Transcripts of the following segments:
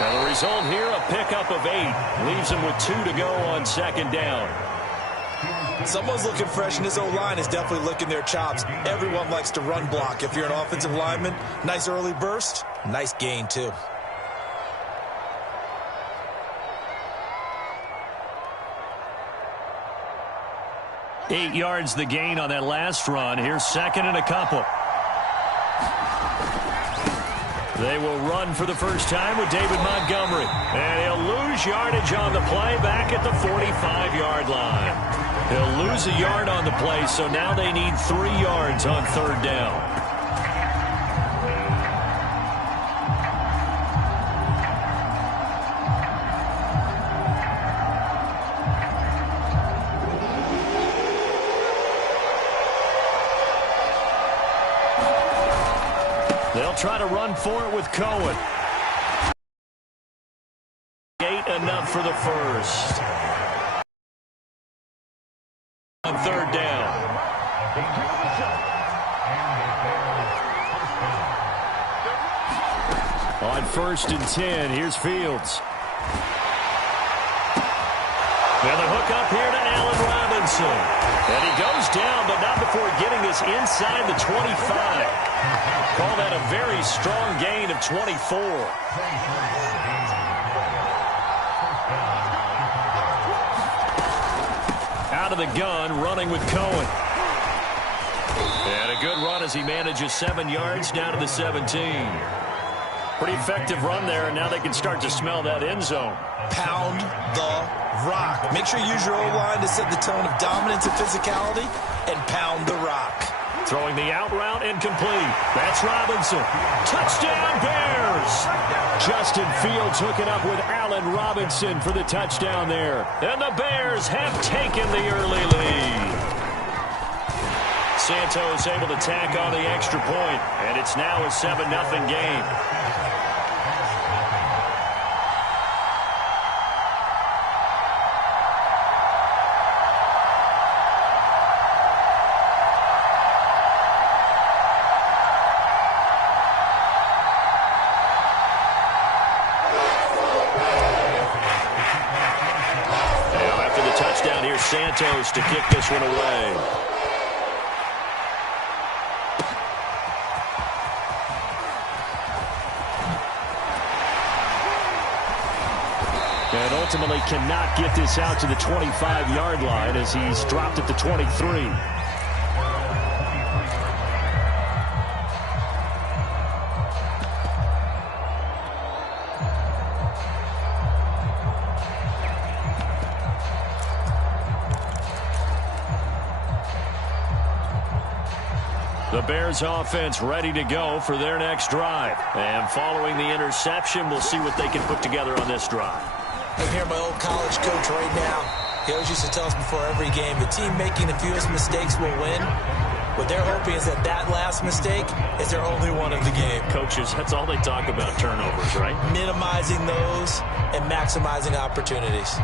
And the result here, a pickup of 8. Leaves him with 2 to go on second down. Someone's looking fresh, and this O-line is definitely licking their chops. Everyone likes to run block. If you're an offensive lineman, nice early burst, nice gain too. Eight yards the gain on that last run. Here's second and a couple. They will run for the first time with David Montgomery. And he'll lose yardage on the play back at the 45-yard line. He'll lose a yard on the play, so now they need 3 yards on third down. They'll try to run for it with Cohen. 8 enough for the first. On third down. On first and 10, here's Fields. And the hook up here to Allen Robinson. And he goes down, but not before getting this inside the 25. Call that a very strong gain of 24. Out of the gun, running with Cohen. And a good run as he manages 7 yards down to the 17. Pretty effective run there, and now they can start to smell that end zone. Pound the rock. Make sure you use your O-line to set the tone of dominance and physicality, and pound the rock. Throwing the out route incomplete. That's Robinson. Touchdown Bears! Justin Fields hooking up with Allen Robinson for the touchdown there. And the Bears have taken the early lead. Santos able to tack on the extra point, and it's now a 7-0 game. Santos to kick this one away. And ultimately cannot get this out to the 25-yard line as he's dropped at the 23. The Bears offense ready to go for their next drive. And following the interception, we'll see what they can put together on this drive. I'm here, my old college coach right now. He always used to tell us before every game, the team making the fewest mistakes will win. What they're hoping is that that last mistake is their only one of the game. Coaches, that's all they talk about, turnovers, right? Minimizing those and maximizing opportunities.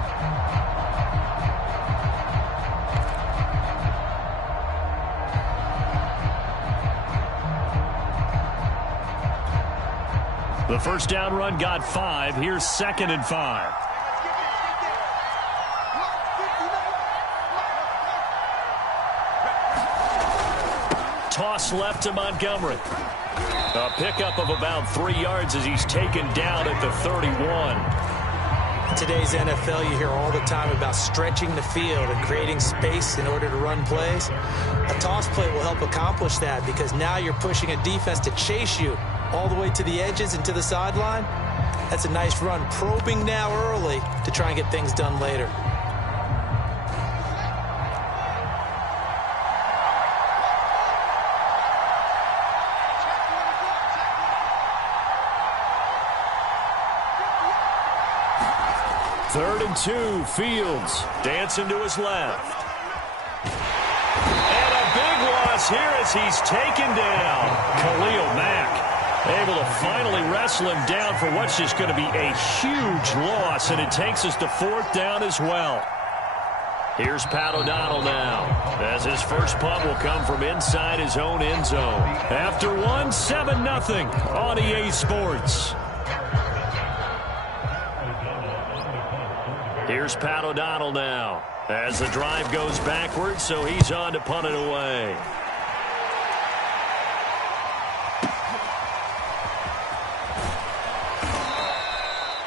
The first down run got 5. Here's second and 5. Toss left to Montgomery. A pickup of about 3 yards as he's taken down at the 31. In today's NFL, you hear all the time about stretching the field and creating space in order to run plays. A toss play will help accomplish that because now you're pushing a defense to chase you all the way to the edges and to the sideline. That's a nice run. Probing now early to try and get things done later. Third and 2, Fields dancing to his left. And a big loss here as he's taken down. Khalil Mack able to finally wrestle him down for what's just going to be a huge loss, and it takes us to fourth down as well. Here's Pat O'Donnell now, as his first punt will come from inside his own end zone. After one, 7-0 on EA Sports. Here's Pat O'Donnell now as the drive goes backwards, so he's on to punt it away.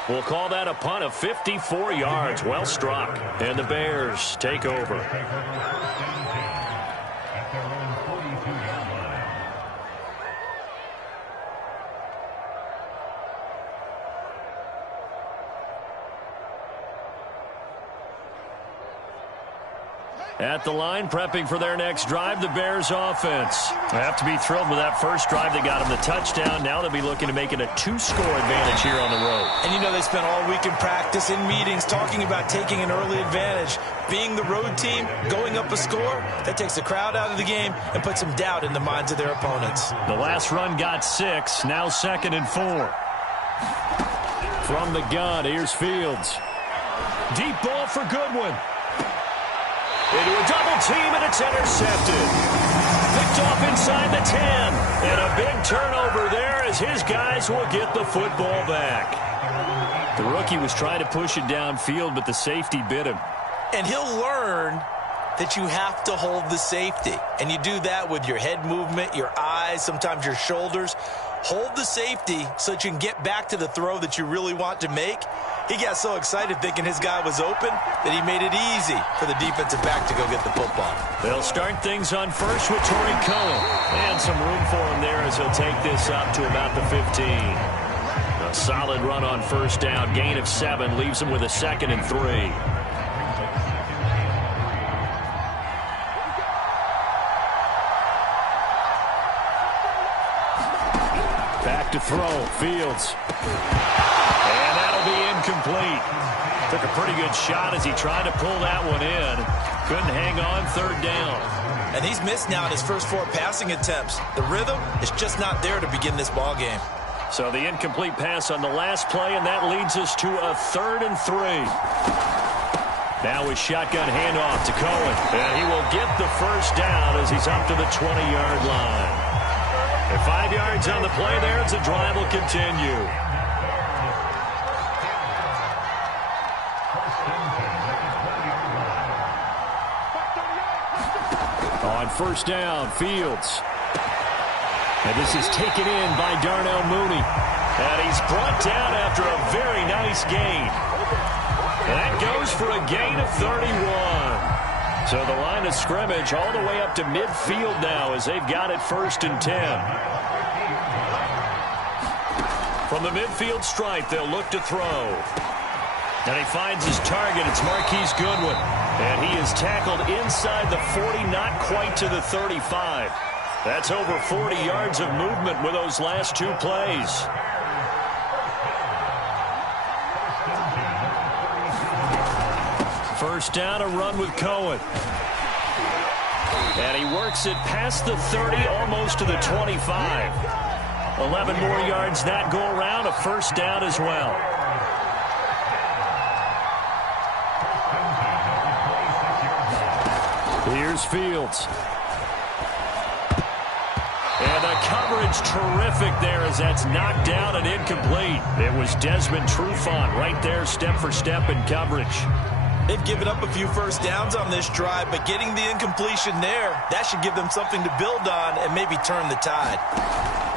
We'll call that a punt of 54 yards. Well struck. And the Bears take over. At the line, prepping for their next drive, the Bears offense. They have to be thrilled with that first drive that got them the touchdown. Now they'll be looking to make it a 2-score advantage here on the road. And you know they spent all week in practice, in meetings, talking about taking an early advantage. Being the road team, going up a score, that takes the crowd out of the game and puts some doubt in the minds of their opponents. The last run got 6, now 2nd and 4. From the gun, here's Fields. Deep ball for Goodwin. Into a double team, and it's intercepted. Picked off inside the 10. And a big turnover there as his guys will get the football back. The rookie was trying to push it downfield, but the safety bit him. And he'll learn that you have to hold the safety. And you do that with your head movement, your eyes, sometimes your shoulders. Hold the safety so that you can get back to the throw that you really want to make. He got so excited thinking his guy was open that he made it easy for the defensive back to go get the football. They'll start things on first with Torrey Cohen. And some room for him there as he'll take this up to about the 15. A solid run on first down. Gain of 7 leaves him with a 2nd and 3. Back to throw. Fields. And that'll be incomplete. Took a pretty good shot as he tried to pull that one in. Couldn't hang on, 3rd down. And he's missed now in his first 4 passing attempts. The rhythm is just not there to begin this ball game. So the incomplete pass on the last play, and that leads us to a 3rd and 3. Now with shotgun handoff to Cohen. And he will get the first down as he's up to the 20-yard line. And 5 yards on the play there as the drive will continue. On first down, Fields. And this is taken in by Darnell Mooney. And he's brought down after a very nice gain. And that goes for a gain of 31. So the line of scrimmage all the way up to midfield now as they've got it 1st and 10. From the midfield stripe, they'll look to throw. And he finds his target. It's Marquise Goodwin. And he is tackled inside the 40, not quite to the 35. That's over 40 yards of movement with those last 2 plays. First down, a run with Cohen. And he works it past the 30, almost to the 25. 11 more yards that go around, a first down as well. Here's Fields. And the coverage terrific there as that's knocked down and incomplete. It was Desmond Trufant right there, step for step in coverage. They've given up a few first downs on this drive, but getting the incompletion there, that should give them something to build on and maybe turn the tide.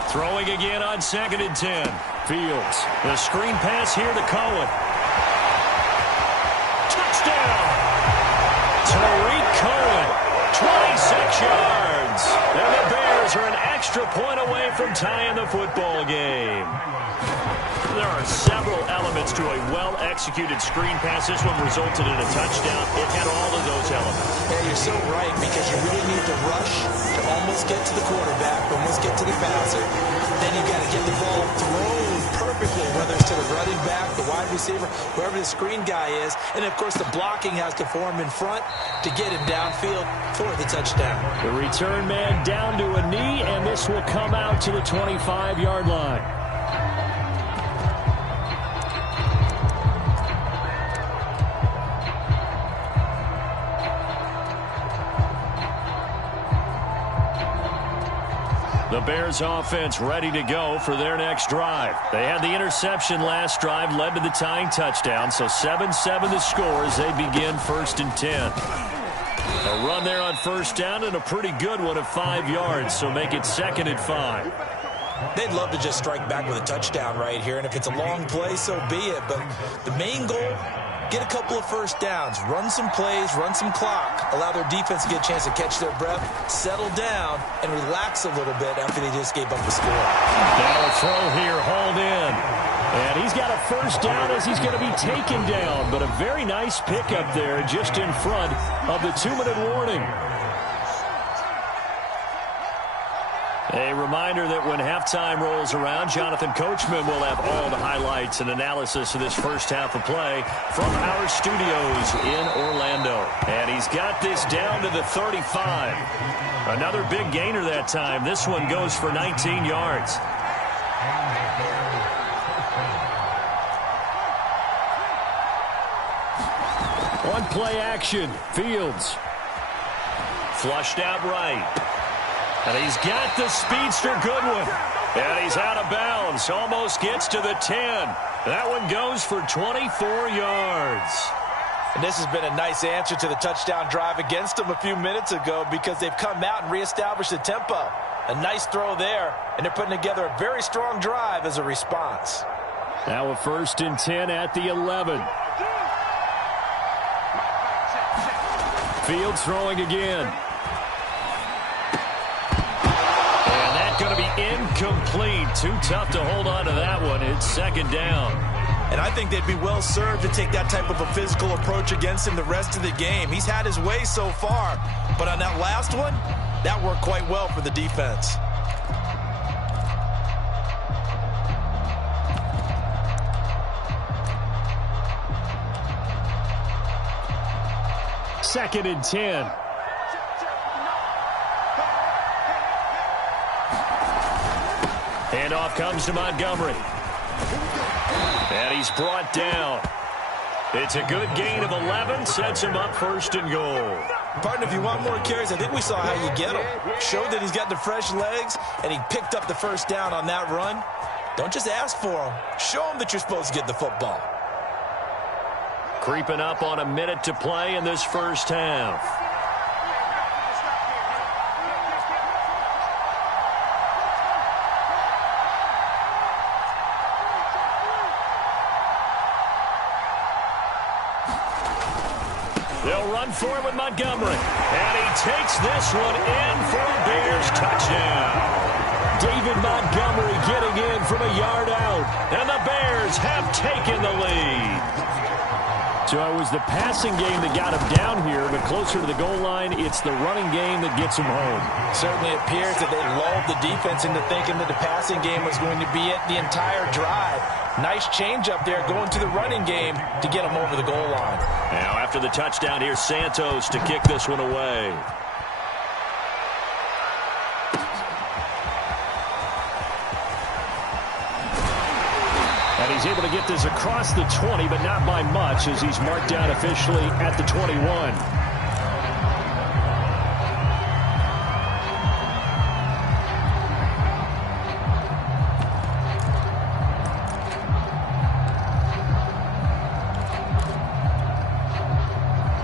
Throwing again on 2nd and 10. Fields. The screen pass here to Cohen. Touchdown! Tariq Cohen, 26 yards. And the Bears are an extra point away from tying the football game. There are several elements to a well-executed screen pass. This one resulted in a touchdown. It had all of those elements. Yeah, you're so right, because you really need to rush to almost get to the quarterback, almost get to the passer. Then you got to get the ball thrown perfectly, whether it's to the running back, the wide receiver, whoever the screen guy is. And, of course, the blocking has to form in front to get him downfield for the touchdown. The return man down to a knee, and this will come out to the 25-yard line. The Bears offense ready to go for their next drive. They had the interception last drive, led to the tying touchdown, so 7-7 the score as they begin 1st and 10. A run there on 1st down and a pretty good one of 5 yards, so make it 2nd and 5. They'd love to just strike back with a touchdown right here, and if it's a long play, so be it. But the main goal, get a couple of 1st downs, run some plays, run some clock, allow their defense to get a chance to catch their breath, settle down, and relax a little bit after they just gave up the score. Now a throw here, hauled in. And he's got a 1st down as he's going to be taken down. But a very nice pickup there just in front of the 2-minute warning. A reminder that when halftime rolls around, Jonathan Coachman will have all the highlights and analysis of this first half of play from our studios in Orlando. And he's got this down to the 35. Another big gainer that time. This one goes for 19 yards. On play action, Fields. Flushed out right. And he's got the speedster Goodwin. And he's out of bounds. Almost gets to the 10. That one goes for 24 yards. And this has been a nice answer to the touchdown drive against them a few minutes ago because they've come out and reestablished the tempo. A nice throw there, and they're putting together a very strong drive as a response. Now a 1st and 10 at the 11. Fields throwing again. Going to be incomplete. Too tough to hold on to that one. It's 2nd down. And I think they'd be well served to take that type of a physical approach against him the rest of the game. He's had his way so far, but on that last one, that worked quite well for the defense. Second and 10. Handoff comes to Montgomery. And he's brought down. It's a good gain of 11. Sets him up 1st and goal. Partner, if you want more carries, I think we saw how you get him. Showed that he's got the fresh legs, and he picked up the 1st down on that run. Don't just ask for him. Show him that you're supposed to get the football. Creeping up on a minute to play in this first half. They'll run for it with Montgomery. And he takes this one in for a Bears touchdown. David Montgomery getting in from a yard out. And the Bears have taken the lead. So it was the passing game that got him down here, but closer to the goal line, it's the running game that gets him home. Certainly appears that they lulled the defense into thinking that the passing game was going to be it the entire drive. Nice change up there going to the running game to get him over the goal line. Now after the touchdown, here's Santos to kick this one away. And he's able to get this across the 20, but not by much as he's marked down officially at the 21.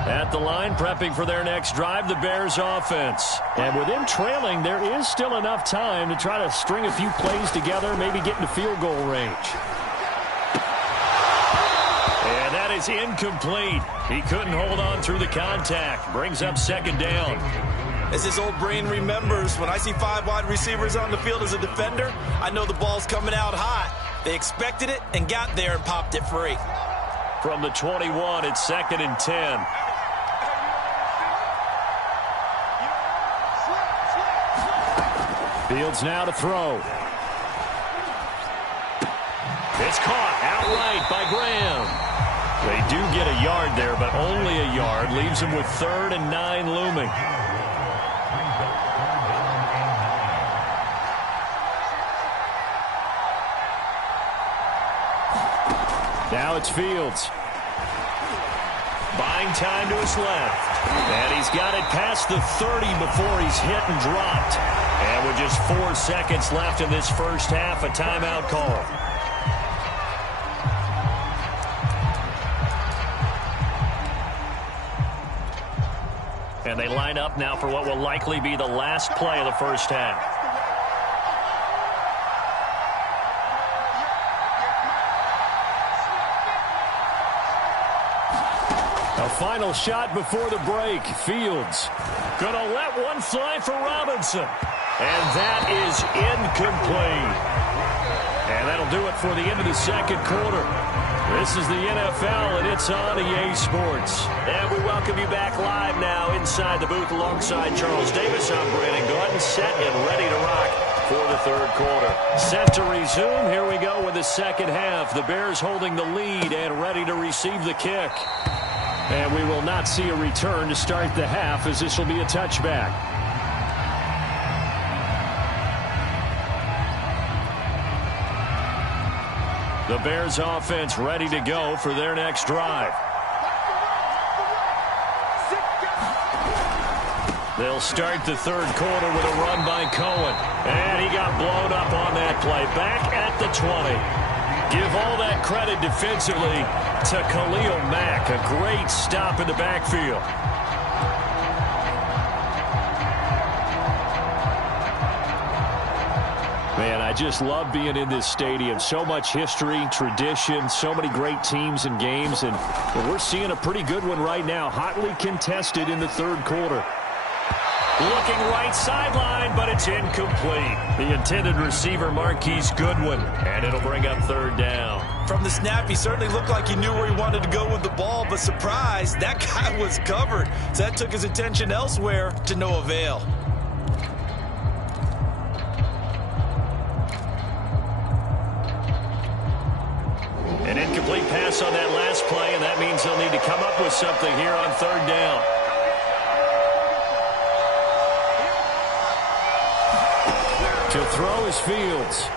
At the line, prepping for their next drive, the Bears offense. And with them trailing, there is still enough time to try to string a few plays together, maybe get into field goal range. And that is incomplete. He couldn't hold on through the contact. Brings up 2nd down. As his old brain remembers, when I see 5 wide receivers on the field as a defender, I know the ball's coming out hot. They expected it and got there and popped it free. From the 21, it's 2nd and 10. Fields now to throw. It's caught outright by Graham. They do get a yard there, but only a yard. Leaves them with 3rd and 9 looming. Now it's Fields. Buying time to his left. And he's got it past the 30 before he's hit and dropped. And with just 4 seconds left in this first half, a timeout call. And they line up now for what will likely be the last play of the first half. A final shot before the break. Fields gonna let one fly for Robinson. And that is incomplete. And that'll do it for the end of the second quarter. This is the NFL, and it's on EA Sports. And we welcome you back live now inside the booth alongside Charles Davis. I'm Brandon Gordon, set and ready to rock for the third quarter. Set to resume. Here we go with the second half. The Bears holding the lead and ready to receive the kick. And we will not see a return to start the half, as this will be a touchback. The Bears offense ready to go for their next drive. They'll start the third quarter with a run by Cohen. And he got blown up on that play. Back at the 20. Give all that credit defensively to Khalil Mack. A great stop in the backfield. Man, I just love being in this stadium. So much history, tradition, so many great teams and games. And we're seeing a pretty good one right now. Hotly contested in the third quarter. Looking right sideline, but it's incomplete. The intended receiver, Marquise Goodwin, and it'll bring up third down. From the snap, he certainly looked like he knew where he wanted to go with the ball, but surprise, that guy was covered. So that took his attention elsewhere to no avail. An incomplete pass on that last play, and that means they'll need to come up with something here on third down. To throw is Fields.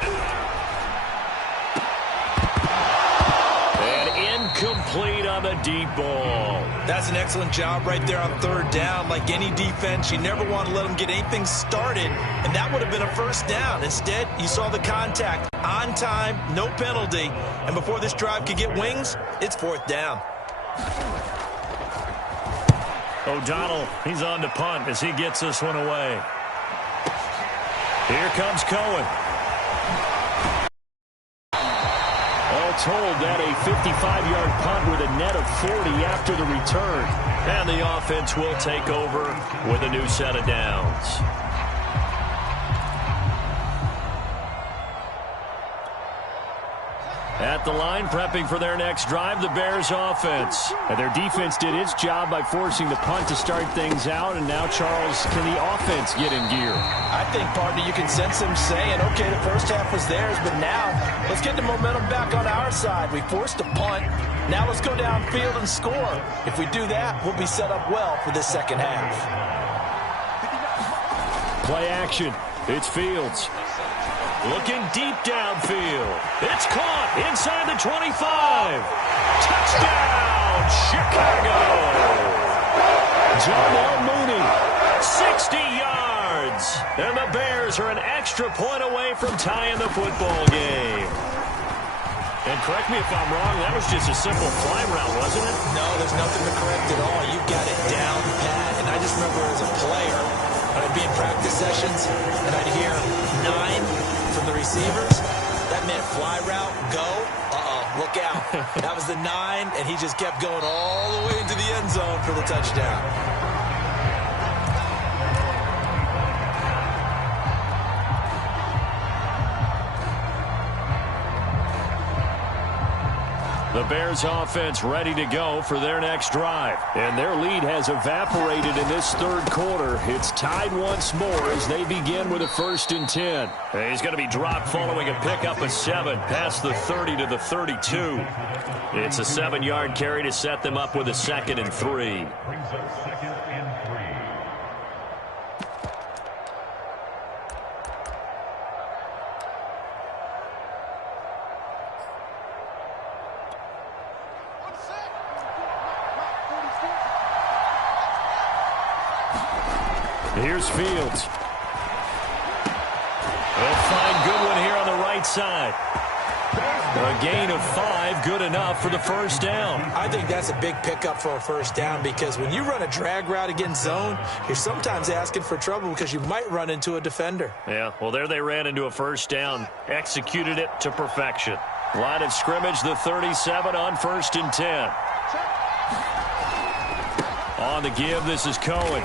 And incomplete on the deep ball. That's an excellent job right there on third down. Like any defense, you never want to let them get anything started, and that would have been a first down. Instead, you saw the contact on time, no penalty, and before this drive could get wings, it's fourth down. O'Donnell, he's on to punt as he gets this one away. Here comes Cohen. All told, that a 55-yard punt with a net of 40 after the return. And the offense will take over with a new set of downs. At the line, prepping for their next drive, the Bears offense. And their defense did its job by forcing the punt to start things out. And now, Charles, can the offense get in gear? I think, partner, you can sense them saying, okay, the first half was theirs, but now let's get the momentum back on our side. We forced a punt. Now let's go downfield and score. If we do that, we'll be set up well for this second half. Play action. It's Fields. Looking deep downfield. It's caught inside the 25. Touchdown, Chicago. Jamal Mooney, 60 yards. And the Bears are an extra point away from tying the football game. And correct me if I'm wrong, that was just a simple fly route, wasn't it? No, there's nothing to correct at all. You got it down pat. And I just remember as a player, when I'd be in practice sessions, and I'd hear 9 from the receivers, that meant fly route, go, look out. That was the 9, and he just kept going all the way into the end zone for the touchdown. The Bears offense ready to go for their next drive. And their lead has evaporated in this third quarter. It's tied once more as they begin with a 1st and 10. And he's going to be dropped following a pickup of 7 past the 30 to the 32. It's a 7-yard carry to set them up with a 2nd and 3. Here's Fields. They'll find Goodwin here on the right side. A gain of 5, good enough for the first down. I think that's a big pickup for a first down because when you run a drag route against zone, you're sometimes asking for trouble because you might run into a defender. Yeah, well, there they ran into a first down. Executed it to perfection. Line of scrimmage, the 37 on 1st and 10. On the give, this is Cohen.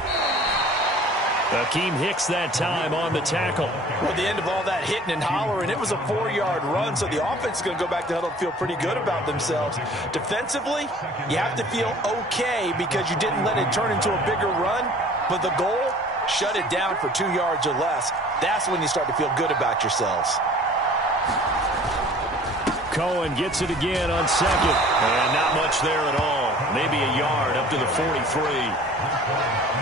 Akeem Hicks that time on the tackle. Well, at the end of all that hitting and hollering, it was a 4-yard run, so the offense is going to go back to huddle and feel pretty good about themselves. Defensively, you have to feel okay because you didn't let it turn into a bigger run, but the goal, shut it down for 2 yards or less. That's when you start to feel good about yourselves. Cohen gets it again on second. And not much there at all. Maybe a yard up to the 43.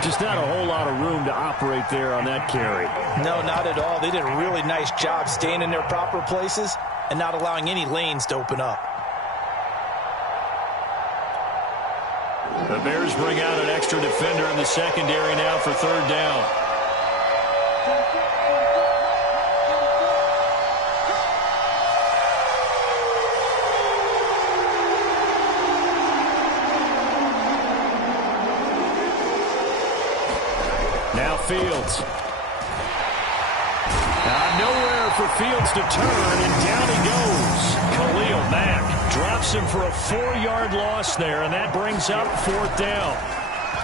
Just not a whole lot of room to operate there on that carry. No, not at all. They did a really nice job staying in their proper places and not allowing any lanes to open up. The Bears bring out an extra defender in the secondary now for 3rd down. Now Fields. Nowhere for Fields to turn, and down he goes. Khalil Mack drops him for a 4-yard loss there, and that brings up 4th down.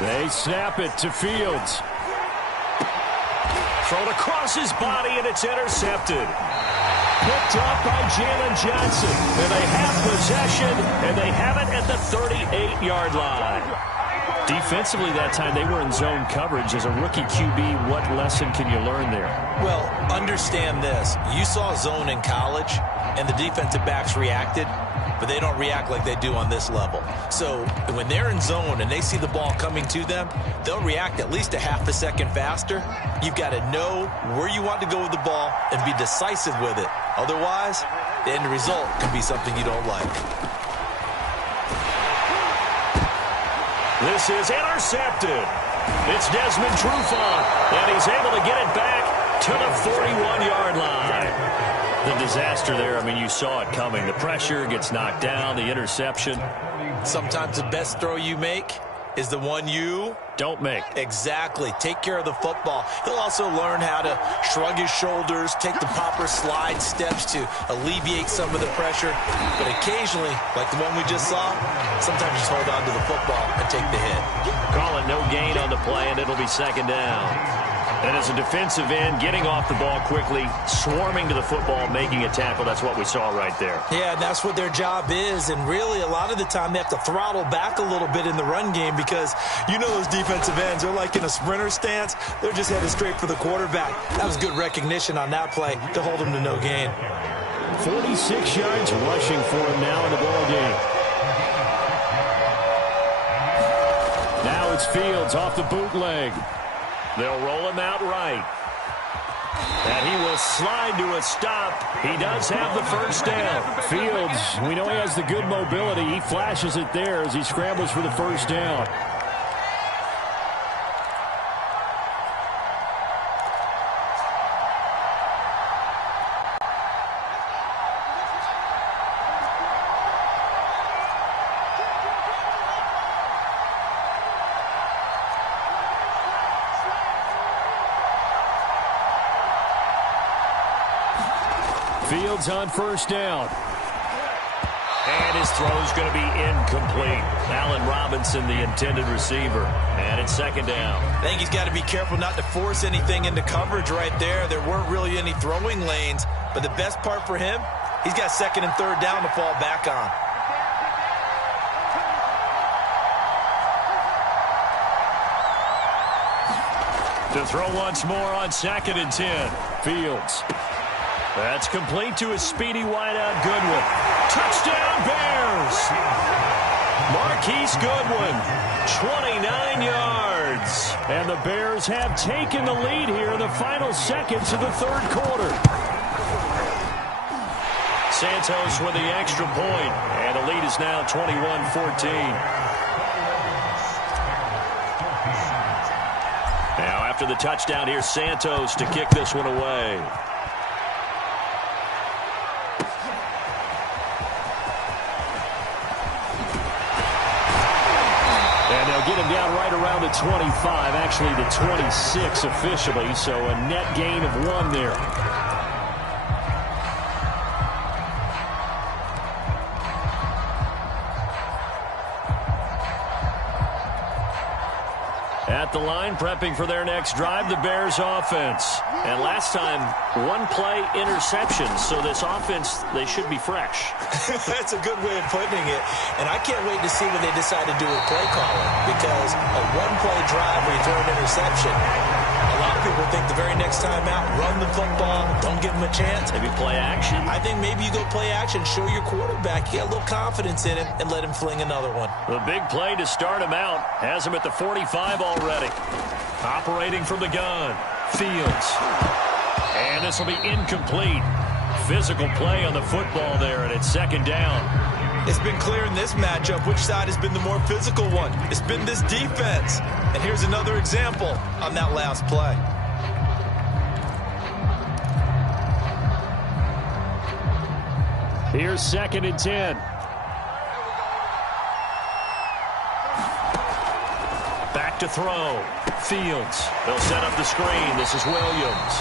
They snap it to Fields. Thrown across his body, and it's intercepted. Picked up by Jalen Johnson. And they have possession, and they have it at the 38-yard line. Defensively that time, they were in zone coverage. As a rookie QB, what lesson can you learn there? Well, understand this. You saw zone in college, and the defensive backs reacted, but they don't react like they do on this level. So when they're in zone and they see the ball coming to them, they'll react at least a half a second faster. You've got to know where you want to go with the ball and be decisive with it. Otherwise, the end result can be something you don't like. This is intercepted. It's Desmond Trufant, and he's able to get it back to the 41-yard line. The disaster there, I mean, you saw it coming. The pressure gets knocked down, the interception. Sometimes the best throw you make is the one you don't make. Exactly. Take care of the football. He'll also learn how to shrug his shoulders, take the proper slide steps to alleviate some of the pressure. But occasionally, like the one we just saw, sometimes just hold on to the football and take the hit. Call it no gain on the play, and it'll be 2nd down. And as a defensive end, getting off the ball quickly, swarming to the football, making a tackle, that's what we saw right there. Yeah, and that's what their job is. And really, a lot of the time, they have to throttle back a little bit in the run game because you know those defensive ends, they're like in a sprinter stance. They're just headed straight for the quarterback. That was good recognition on that play to hold him to no gain. 46 yards rushing for him now in the ball game. Now it's Fields off the bootleg. They'll roll him out right. And he will slide to a stop. He does have the first down. Fields, we know he has the good mobility. He flashes it there as he scrambles for the first down. Fields on first down. And his throw's going to be incomplete. Allen Robinson, the intended receiver. And it's 2nd down. I think he's got to be careful not to force anything into coverage right there. There weren't really any throwing lanes. But the best part for him, he's got 2nd and 3rd down to fall back on. To throw once more on 2nd and 10. Fields. That's complete to a speedy wideout Goodwin. Touchdown Bears! Marquise Goodwin, 29 yards. And the Bears have taken the lead here in the final seconds of the 3rd quarter. Santos with the extra point, and the lead is now 21-14. Now after after the touchdown. Here's Santos to kick this one away. And they'll get him down right around the 25, actually the 26 officially, so a net gain of 1 there. At the line, prepping for their next drive, the Bears offense. And last time, 1-play interception. So this offense, they should be fresh. That's a good way of putting it. And I can't wait to see what they decide to do with play calling. Because a 1-play drive where you throw an interception, a lot of people think the very next time out, run the football, don't give them a chance. Maybe play action. I think maybe you go play action, show your quarterback, get a little confidence in him, and let him fling another one. The big play to start him out has him at the 45 already. Operating from the gun, Fields. And this will be incomplete. Physical play on the football there, and it's second down. It's been clear in this matchup which side has been the more physical one. It's been this defense. And here's another example on that last play. Here's 2nd and 10. Back to throw. Fields. They'll set up the screen. This is Williams.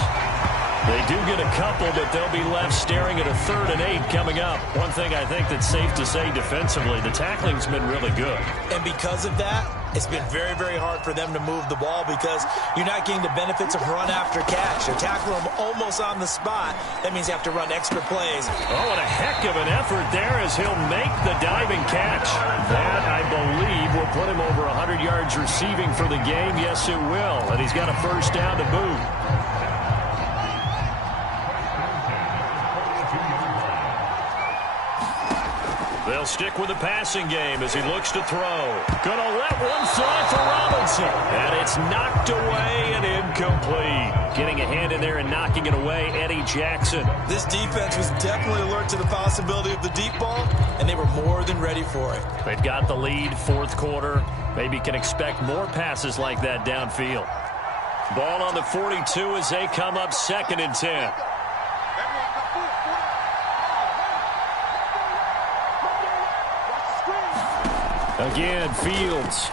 They do get a couple, but they'll be left staring at a 3rd and 8 coming up. One thing I think that's safe to say defensively, the tackling's been really good. And because of that, it's been very, very hard for them to move the ball because you're not getting the benefits of run after catch. They tackle them almost on the spot. That means you have to run extra plays. Oh, and a heck of an effort there as he'll make the diving catch. That, I believe, will put him over 100 yards receiving for the game. Yes, it will. And he's got a first down to boot. They'll stick with the passing game as he looks to throw. Gonna let one fly for Robinson. And it's knocked away and incomplete. Getting a hand in there and knocking it away, Eddie Jackson. This defense was definitely alert to the possibility of the deep ball, and they were more than ready for it. They've got the lead, 4th quarter. Maybe can expect more passes like that downfield. Ball on the 42 as they come up 2nd and 10. Again, Fields.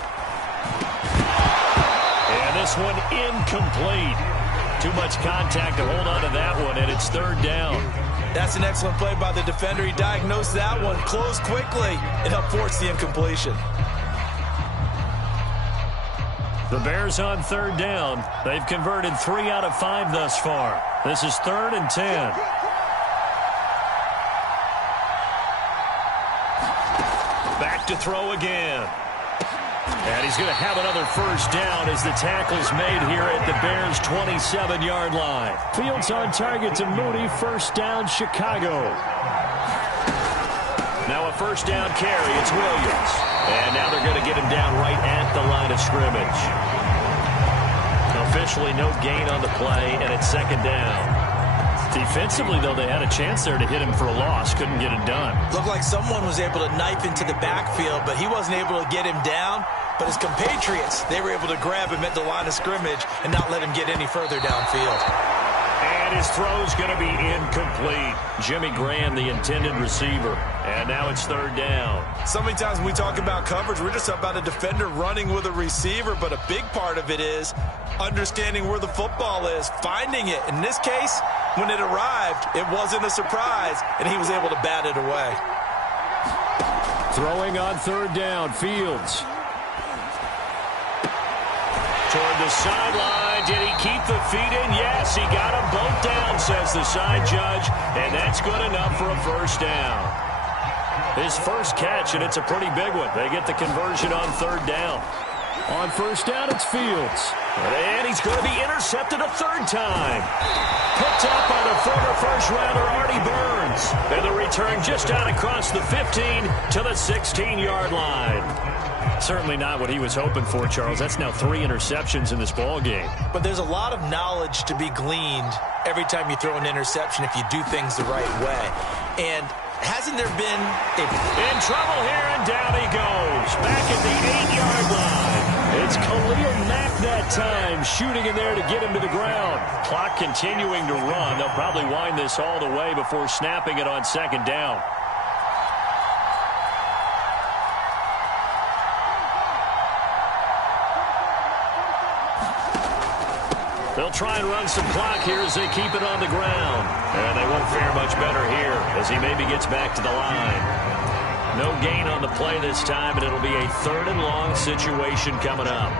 And this one incomplete. Too much contact to hold on to that one, and it's 3rd down. That's an excellent play by the defender. He diagnosed that one, closed quickly, and helped force the incompletion. The Bears on 3rd down. They've converted 3 out of 5 thus far. This is 3rd and 10. Back to throw again. And he's going to have another first down as the tackle's made here at the Bears' 27-yard line. Fields on target to Mooney. First down, Chicago. Now a first down carry. It's Williams. And now they're going to get him down right at the line of scrimmage. Officially no gain on the play, and it's 2nd down. Defensively, though, they had a chance there to hit him for a loss. Couldn't get it done. Looked like someone was able to knife into the backfield, but he wasn't able to get him down. But his compatriots, they were able to grab him at the line of scrimmage and not let him get any further downfield. And his throw's going to be incomplete. Jimmy Graham, the intended receiver. And now it's 3rd down. So many times when we talk about coverage, we're just about a defender running with a receiver, but a big part of it is understanding where the football is, finding it. In this case, when it arrived, it wasn't a surprise, and he was able to bat it away. Throwing on 3rd down, Fields. Toward the sideline. Did he keep the feet in? Yes, he got them both down, says the side judge, and that's good enough for a first down. His first catch, and it's a pretty big one. They get the conversion on 3rd down. On first down, it's Fields. And he's going to be intercepted a 3rd time. Picked up by the former first-rounder Artie Burns. And the return just out across the 15 to the 16-yard line. Certainly not what he was hoping for, Charles. That's now 3 interceptions in this ball game. But there's a lot of knowledge to be gleaned every time you throw an interception if you do things the right way. And hasn't there been in trouble here, and down he goes. Back at the 8-yard line. It's Khalil Mack that time, shooting in there to get him to the ground. Clock continuing to run. They'll probably wind this all the way before snapping it on second down. They'll try and run some clock here as they keep it on the ground. And they won't fare much better here as he maybe gets back to the line. No gain on the play this time, and it'll be a 3rd and long situation coming up.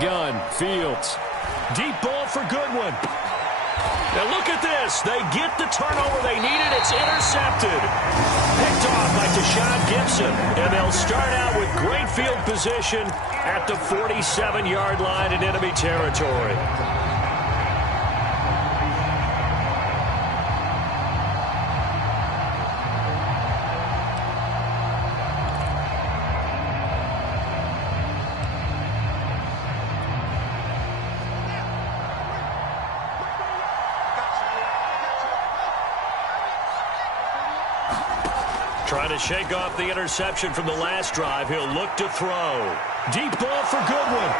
Gun, Fields. Deep ball for Goodwin. Now look at this. They get the turnover they needed. It's intercepted. Picked off by Deshaun Gibson. And they'll start out with great field position at the 47-yard line in enemy territory. Trying to shake off the interception from the last drive. He'll look to throw. Deep ball for Goodwin.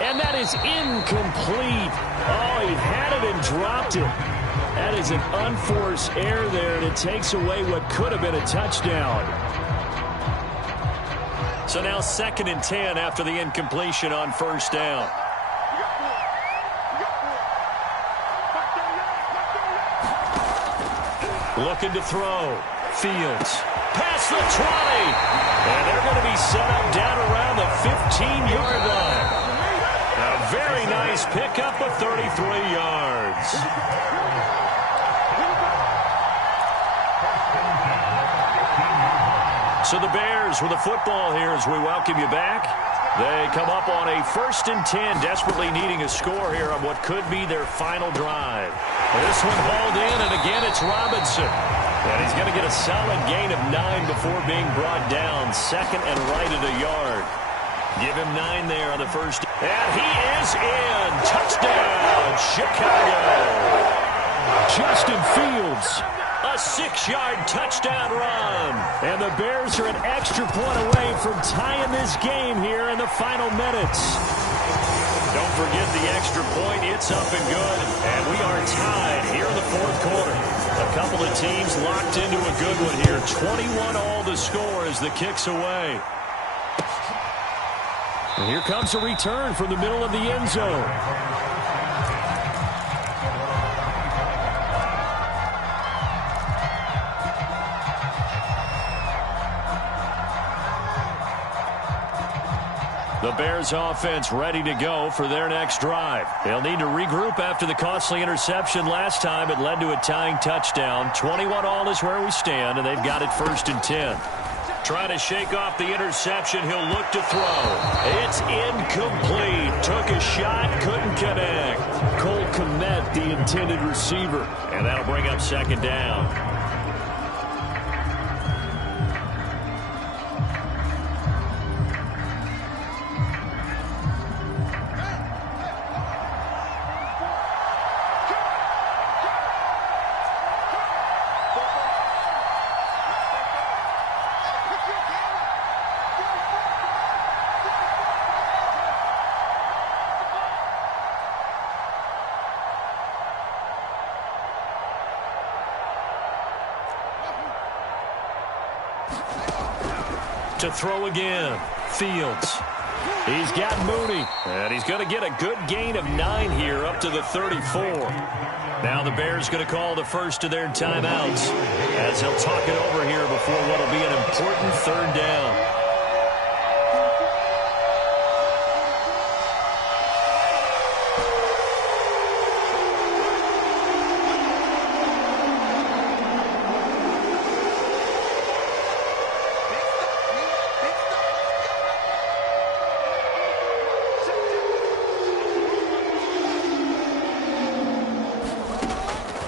And that is incomplete. Oh, he had it and dropped it. That is an unforced error there, and it takes away what could have been a touchdown. So now 2nd and 10 after the incompletion on 1st down. Looking to throw. Fields. Past the 20. And they're going to be set up down around the 15-yard line. A very nice pickup of 33 yards. So the Bears with the football here as we welcome you back. They come up on a 1st and 10, desperately needing a score here on what could be their final drive. This one hauled in, and again it's Robinson. And he's going to get a solid gain of 9 before being brought down. 2nd and right at a yard. Give him 9 there on the first. And he is in. Touchdown, Chicago. Justin Fields. A 6-yard touchdown run. And the Bears are an extra point away from tying this game here in the final minutes. Don't forget the extra point. It's up and good. And we are tied here in the 4th quarter. A couple of teams locked into a good one here. 21 all the score as the kick's away. And here comes a return from the middle of the end zone. The Bears offense ready to go for their next drive. They'll need to regroup after the costly interception last time. It led to a tying touchdown. 21 all is where we stand, and they've got it 1st and 10. Trying to shake off the interception. He'll look to throw. It's incomplete. Took a shot, couldn't connect. Cole Kmet, the intended receiver. And that'll bring up 2nd down. To throw again. Fields. He's got Mooney. And he's going to get a good gain of 9 here up to the 34. Now the Bears going to call the first of their timeouts as they'll talk it over here before what will be an important 3rd down.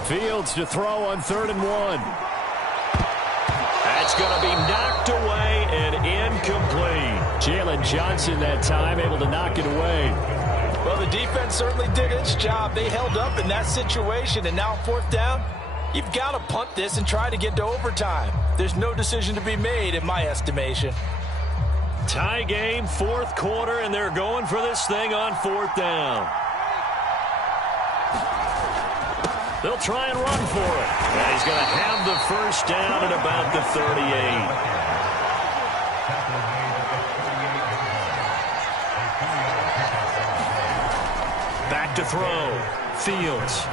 Fields to throw on 3rd and 1. That's going to be knocked away and incomplete. Jalen Johnson that time able to knock it away. Well, the defense certainly did its job. They held up in that situation, and now 4th down, you've got to punt this and try to get to overtime. There's no decision to be made in my estimation. Tie game, 4th quarter, and they're going for this thing on 4th down. They'll try and run for it. And he's going to have the 1st down at about the 38. Back to throw. Fields.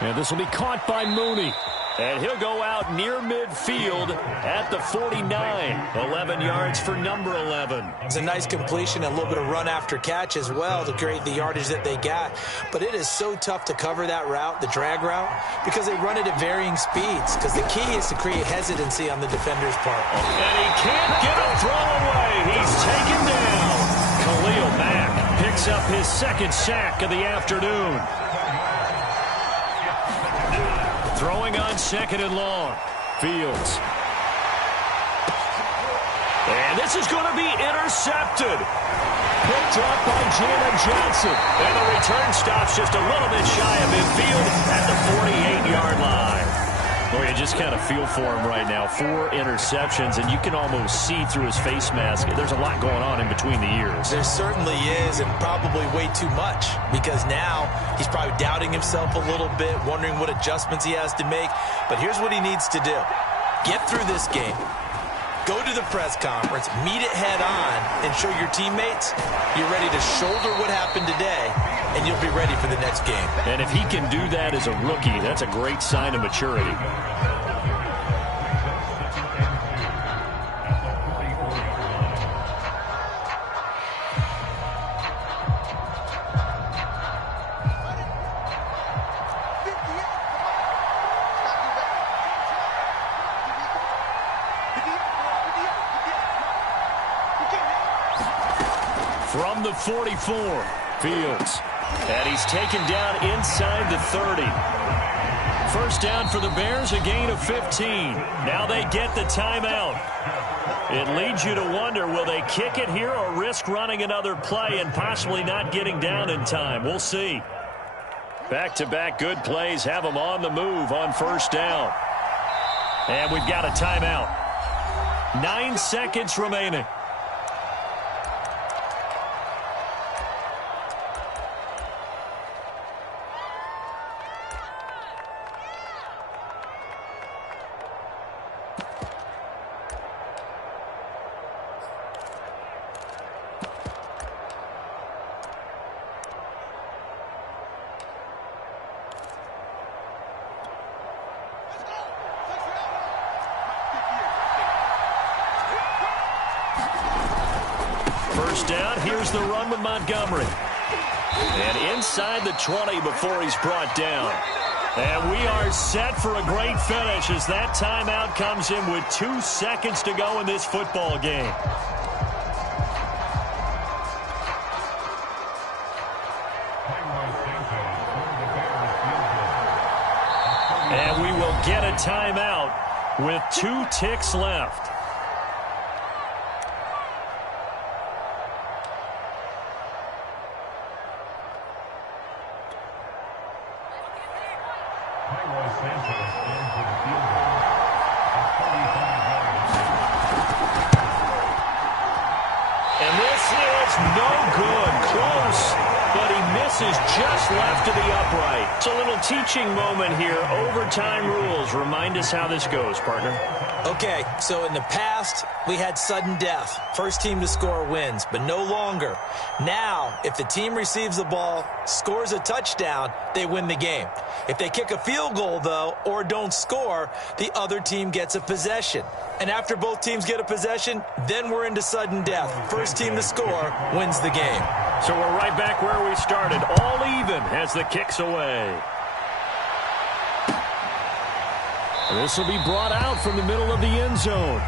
And this will be caught by Mooney. And he'll go out near midfield at the 49. 11 yards for number 11. It's a nice completion and a little bit of run after catch as well to create the yardage that they got. But it is so tough to cover that route, the drag route, because they run it at varying speeds. Because the key is to create hesitancy on the defender's part. And he can't get a throw away. He's taken down. Khalil Mack picks up his 2nd sack of the afternoon. Throwing on 2nd and long. Fields. And this is going to be intercepted. Picked up by Jalen Johnson. And the return stops just a little bit shy of midfield at the 48-yard line. Well, you just kind of feel for him right now. 4 interceptions, and you can almost see through his face mask. There's a lot going on in between the ears. There certainly is, and probably way too much, because now he's probably doubting himself a little bit, wondering what adjustments he has to make. But here's what he needs to do. Get through this game. Go to the press conference, meet it head on, and show your teammates you're ready to shoulder what happened today, and you'll be ready for the next game. And if he can do that as a rookie, that's a great sign of maturity. From the 44, Fields. And he's taken down inside the 30. 1st down for the Bears, a gain of 15. Now they get the timeout. It leads you to wonder, will they kick it here or risk running another play and possibly not getting down in time? We'll see. Back-to-back good plays have them on the move on 1st down. And we've got a timeout. 9 seconds remaining. Down. Here's the run with Montgomery. And inside the 20 before he's brought down. And we are set for a great finish as that timeout comes in with 2 seconds to go in this football game. And we will get a timeout with 2 ticks left. Just left to the upright. It's a little teaching moment here. Overtime rules. Remind us how this goes, partner. Okay, so in the past, we had sudden death. First team to score wins, but no longer. Now, if the team receives the ball, scores a touchdown, they win the game. If they kick a field goal, though, or don't score, the other team gets a possession. And after both teams get a possession, then we're into sudden death. First team to score wins the game. So we're right back where we started, all even as the kick's away. This will be brought out from the middle of the end zone.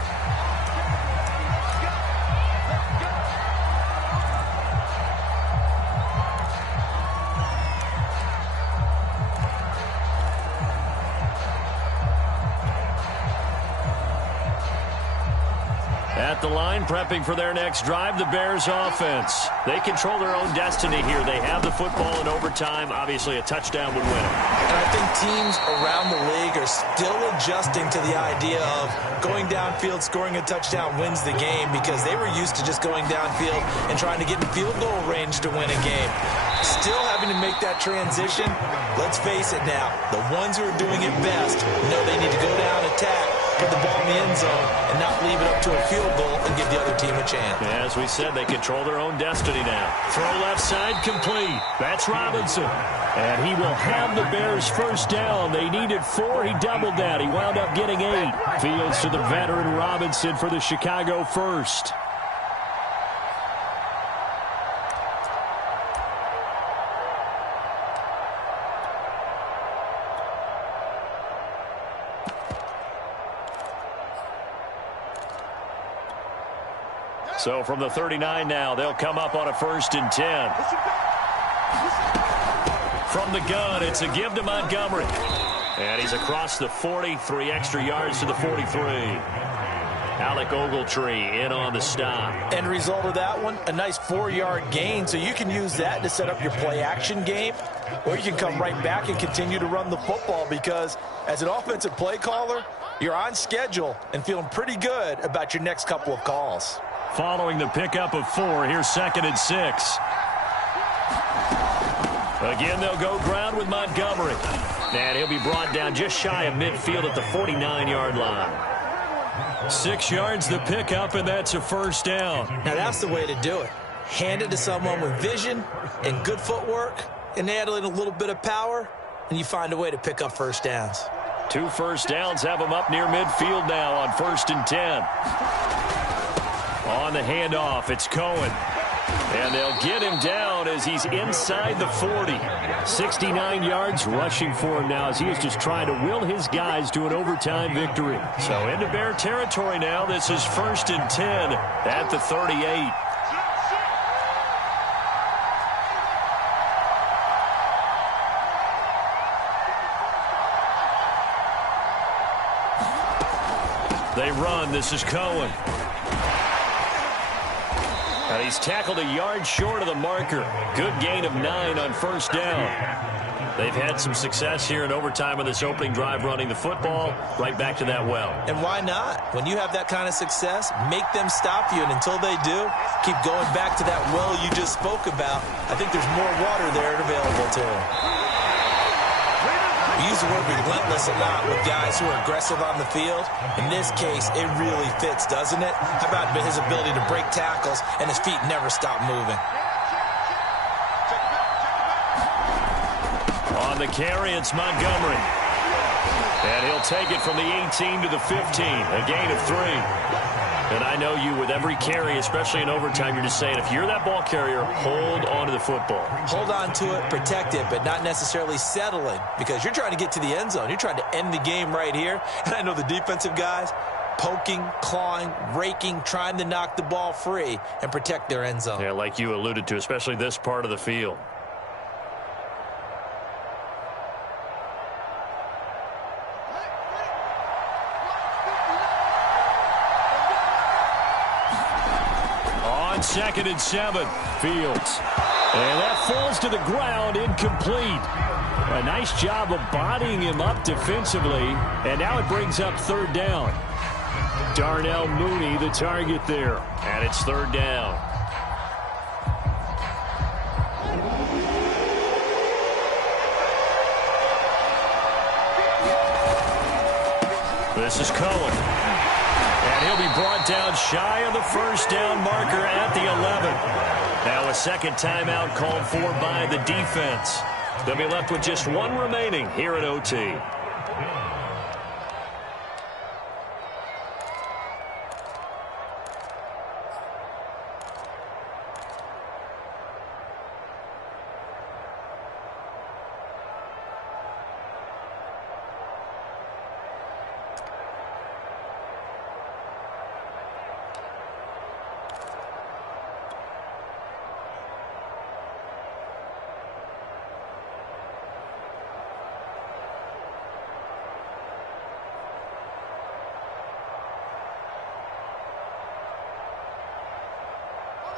the line, prepping for their next drive, the Bears offense. They control their own destiny here. They have the football in overtime. Obviously, a touchdown would win it. And I think teams around the league are still adjusting to the idea of going downfield, scoring a touchdown wins the game, because they were used to just going downfield and trying to get in field goal range to win a game. Still having to make that transition. Let's face it now, the ones who are doing it best know they need to go down, attack, put the ball in the end zone, and not leave it up to a field goal and give the other team a chance. As we said, they control their own destiny now. Throw left side complete. That's Robinson. And he will have the Bears first down. They needed 4. He doubled that. He wound up getting 8. Fields to the veteran Robinson for the Chicago first. So from the 39 now, they'll come up on a 1st and 10. From the gun, it's a give to Montgomery. And he's across the 40, 3 extra yards to the 43. Alec Ogletree in on the stop. End result of that one, a nice 4-yard gain. So you can use that to set up your play-action game, or you can come right back and continue to run the football, because as an offensive play caller, you're on schedule and feeling pretty good about your next couple of calls. Following the pickup of 4, here's 2nd and 6. Again, they'll go ground with Montgomery. And he'll be brought down just shy of midfield at the 49-yard line. 6 yards the pickup, and that's a 1st down. Now, that's the way to do it. Hand it to someone with vision and good footwork, and add in a little bit of power, and you find a way to pick up 1st downs. 2 1st downs have them up near midfield now on 1st and 10. On the handoff, it's Cohen. And they'll get him down as he's inside the 40. 69 yards rushing for him now as he is just trying to will his guys to an overtime victory. So into Bear territory now. This is 1st and 10 at the 38. They run. This is Cohen. And he's tackled a yard short of the marker. Good gain of 9 on 1st down. They've had some success here in overtime on this opening drive running the football. Right back to that well. And why not? When you have that kind of success, make them stop you. And until they do, keep going back to that well you just spoke about. I think there's more water there available to them. We use the word relentless a lot with guys who are aggressive on the field. In this case, it really fits, doesn't it? How about his ability to break tackles and his feet never stop moving? On the carry, it's Montgomery. And he'll take it from the 18 to the 15, a gain of 3. And I know you, with every carry, especially in overtime, you're just saying, if you're that ball carrier, hold on to the football. Hold on to it, protect it, but not necessarily settling, because you're trying to get to the end zone. You're trying to end the game right here. And I know the defensive guys, poking, clawing, raking, trying to knock the ball free and protect their end zone. Yeah, like you alluded to, especially this part of the field. On 2nd and 7, Fields. And that falls to the ground, incomplete. A nice job of bodying him up defensively. And now it brings up 3rd down. Darnell Mooney, the target there. And it's 3rd down. This is Cohen. And he'll be brought down shy of the 1st down marker at the 11. Now a 2nd timeout called for by the defense. They'll be left with just 1 remaining here at OT.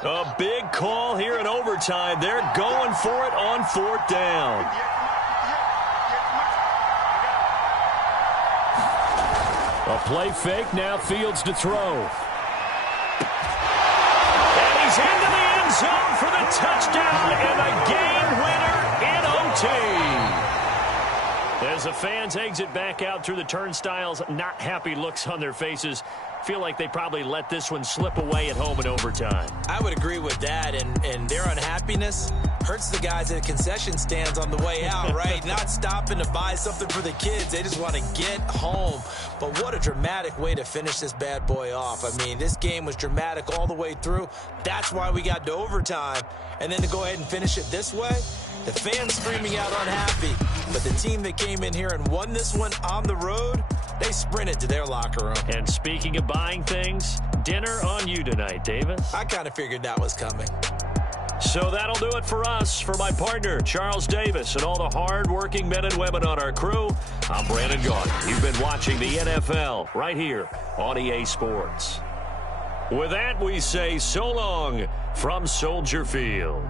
A big call here in overtime. They're going for it on 4th down. A play fake, now Fields to throw. And he's into the end zone for the touchdown and a game winner in OT. As the fans exit back out through the turnstiles, not happy looks on their faces. Feel like they probably let this one slip away at home in overtime. I would agree with that, and their unhappiness hurts the guys at concession stands on the way out, right? Not stopping to buy something for the kids. They just want to get home. But what a dramatic way to finish this bad boy off. I mean, this game was dramatic all the way through. That's why we got to overtime. And then to go ahead and finish it this way, the fans screaming out unhappy. But the team that came in here and won this one on the road, they sprinted to their locker room. And speaking of buying things, dinner on you tonight, Davis. I kind of figured that was coming. So that'll do it for us. For my partner, Charles Davis, and all the hard-working men and women on our crew, I'm Brandon Gaudin. You've been watching the NFL right here on EA Sports. With that, we say so long from Soldier Field.